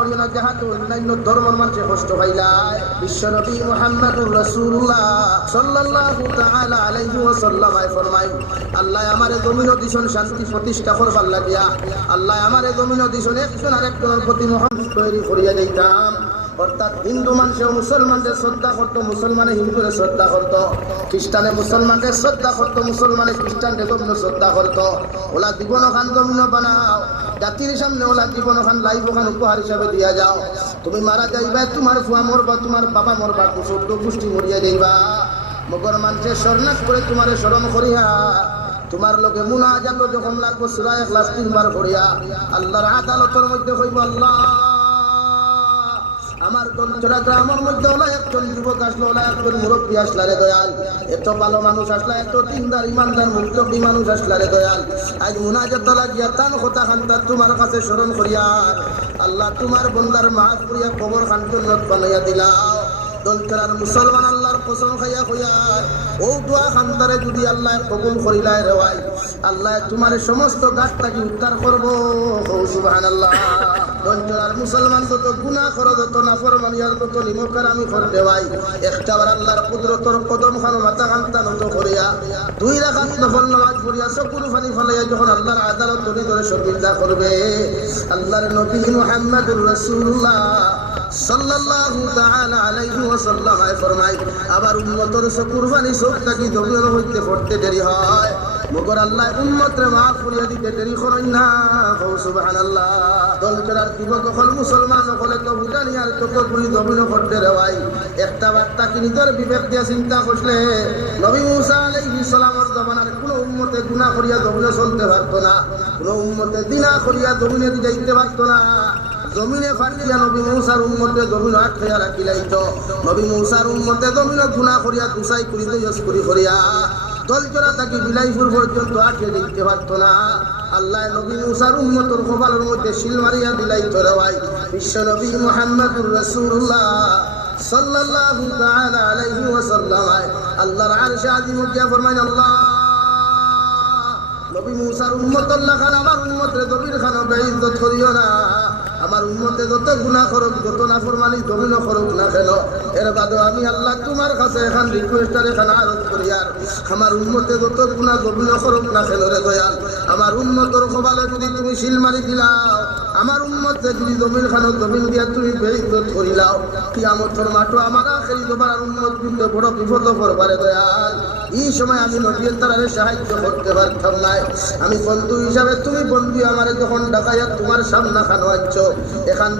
করিও না যাহাতে অন্যান্য ধর্মের মানুষে কষ্ট পাইলাই। বিশ্বনবী মুহাম্মদুর রাসূলুল্লাহ সাল্লাল্লাহু তাআলা আলাইহি ওয়াসাল্লাম ফরমাই, আল্লাহ আমারে জমিন দিশন শান্তি প্রতিষ্ঠা করবার লাগিয়া, আল্লাহ আমারে জমিন দিশন একজন আরেকজনের প্রতি মহান তৈরি করিয়া দিতাম। অর্থাৎ হিন্দু মানুষে মুসলমানদের শ্রদ্ধা করতো, মুসলমানে হিন্দুরে শ্রদ্ধা করতো, খ্রিস্টানে মুসলমানদের শ্রদ্ধা করতো, মুসলমানে খ্রিস্টানদের জমিন শ্রদ্ধা করতো। ওলা জীবন খান জমিন বানাও, জাতির সামনে ওলা জীবন খান লাইভ খান উপহার হিসাবে দিয়া যাও। তুমি মারা যাইবা, তোমার ফুয়া মরবা, তোমার বাবা মরবা, চোদ্দ গোষ্ঠী মরিয়া যাইবা। মগর মানুষের শরণাক করে তোমারে স্মরণ করিয়া তোমার লোকে মুনাজাত যখন লাগবো সূরা ইখলাস 3 বার করিয়া আল্লাহর আদালতের মধ্যে কইব, আল্লাহ আমার দলচরা গ্রামের মধ্যে ওলা একজন যুবক আসলো, ওলা একজন মুরব্বী আসলা রে দয়াল, এত ভালো মানুষ আসলা, এত দিনদার ইমানদার মুত্তাকি মানুষ আসলা রে দয়াল। আজ মুনাজাত লাগিয়া তান কথা খান্তা তোমার কাছে স্মরণ করিয়া আল্লাহ তোমার বন্দার মাফ করিয়া কবর খান জান্নাত বানাইয়া দিলাও। দলচরার মুসলমান আল্লাহর কসম খাইয়া কইয়া ও দোয়া খান্দারে যদি আল্লাহ কবুল করিলায় রে ভাই, আল্লাহ তোমার সমস্ত গাছটাকে উদ্ধার করবো। সুবহানাল্লাহ। দলচরার মুসলমান যত গুনাহ করে, যত নাফরমানিয়ার যত নিমকার আমি করতে ভাই, একটাবার আল্লাহর কুদরতর কদম খান মাথা খান্তা নত করিয়া 2 রাকাত নফল নামাজ পড়িয়া চকুর পানি ফলাইয়া যখন আল্লাহর আদালত ধরে ধরে শর্মিন্দা করবে, আল্লাহর নবী মুহাম্মদুর রাসূলুল্লাহ সাল্লাল্লাহু তাআলা আলাইহি ওয়াসাল্লাম ফরমায়, আবার উম্মতের চকুর পানি চোখটাকে জমির হইতে পড়তে দেরি হয়, মগর আল্লাহ উম্মতরে মাফ করিয়া দিতে দেরি করেন না। সুবহানাল্লাহ। দলচরার যুবক হল মুসলমান হলে তো ভুটানি আর তো পুরি জমিন করতে রেওয়াই একটা বার্তা কি নিজের বিবেক দিয়ে চিন্তা করলে নবী মুসা আলাইহিস সালামের জমানার কোন উম্মতে গুনাহ করিয়া জমিনে চলতে পারতো না, কোন উম্মতে দিনা করিয়া জমিনে যাইতে পারতো না। জমিনে ফাটিয়া নবী মুসার উম্মতে জমিন আটকাইয়া রাখিলাইতো, নবী মুসার উম্মতে জমিন গুনাহ করিয়া দুসাই করি দইস করিয়া দলচরা তাকে বিলাইপুর পর্যন্ত আটকে দিতে পারতো না। আল্লাহ নবী মুসার উম্মতের কপালের মধ্যে শিল মারিয়া দিলাইতো রে ভাই। বিশ্ব নবী মুহাম্মদুর রাসূলুল্লাহ সাল্লাল্লাহু তাআলা আলাইহি ওয়াসাল্লাম আল্লাহর আরশে আজিম উঠিয়া ফরমায়, আল্লাহ নবী মুসার উম্মতের লাখান আমার উম্মতের জমির খান বেইজ্জত করিও না। আমার উম্মতে যত গুনাহ করুক, যত নাফরমানি জমিন করুক না কেন, এর বাদে আমি আল্লাহ তোমার কাছে এখন রিকোয়েস্টার এখন আরজ করি, আর আমার উম্মতে যত গুনাহ জমিন করুক না কেন রে দয়াল, আমার উম্মতের কপালে যদি তুমি শিল মারি দিলাও, আমার উম্মতে যদি জমিন খানো জমিন দিয়া তুমি বেইজ্জত করিলাও, কিয়ামতের মাঠে আমার আখেরি তোমার উম্মত কিন্তু বড় বিপদ পড়বারে দয়াল। এই সময় আমি নবীর তারারে সাহায্য করতে পারতাম না। আমি বন্ধু হিসাবে তুমি বন্ধু আমারে যখন ডাকাইয়া তোমার সামনা খানো আনছো, এখান